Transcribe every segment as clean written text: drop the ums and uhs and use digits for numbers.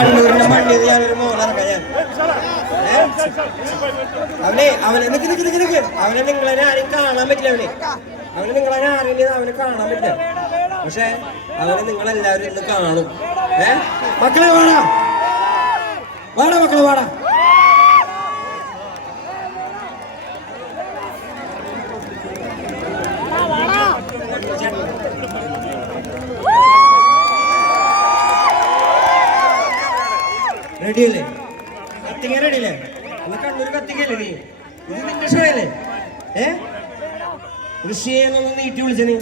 കണ്ണൂരിന്റെ മണ്ണിൽ ഞാനൊരു മോളിറക്കാം ഞാൻ. അവനെ അവനെ നിങ്ങളെ ആരും കാണാൻ പറ്റില്ല. അവനെ നിങ്ങളെ ആരെങ്കിലും അവനെ കാണാൻ പറ്റില്ല. പക്ഷെ അവനെ നിങ്ങളെല്ലാവരും ഇന്ന് കാണും. മക്കളെ വാടാ മക്കളെ വാടാ. റെഡിയല്ലേ? കത്തിങ്ങ റെഡിയല്ലേ? അല്ല കണ്ണൂർ കത്തിക്കല്ലേ നീ? ഇത് നിന്റെ ഷോയല്ലേ? ഋഷിയെ എന്നൊന്ന് നീട്ടി വിളിച്ച നീ.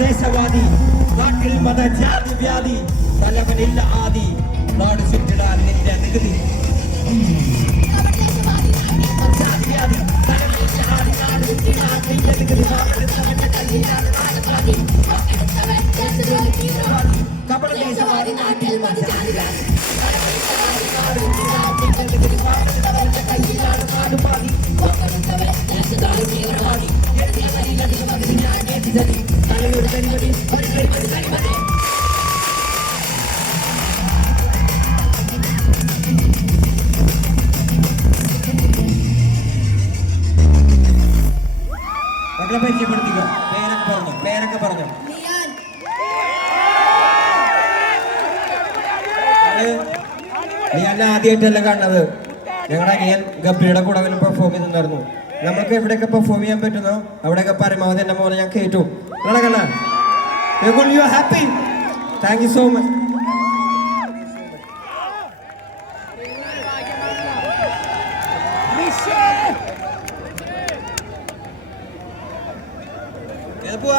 ദേശവാദി നാട്ടിൽ മത ജാതി വ്യാധി തലവനില്ല ആദി നാട് ചുറ്റിടാൻ നിന്റെ നികുതി. മക്കളെ പരിചയപ്പെടുത്തിക്കോ. പേരൊക്കെ പറഞ്ഞു. ഞാൻ ആദ്യമായിട്ടല്ല കാണുന്നത്. ഞങ്ങളുടെ അനിയൻ ഗബ്രിയുടെ കൂടെ പെർഫോം ചെയ്തിട്ടുണ്ടായിരുന്നു. നമ്മൾക്ക് എവിടെയൊക്കെ പെർഫോം ചെയ്യാൻ പറ്റുന്നോ അവിടെയൊക്കെ പരമാവധി എന്റെ മോനെ ഞാൻ കേട്ടു. You are happy? Thank you so much. പോവാ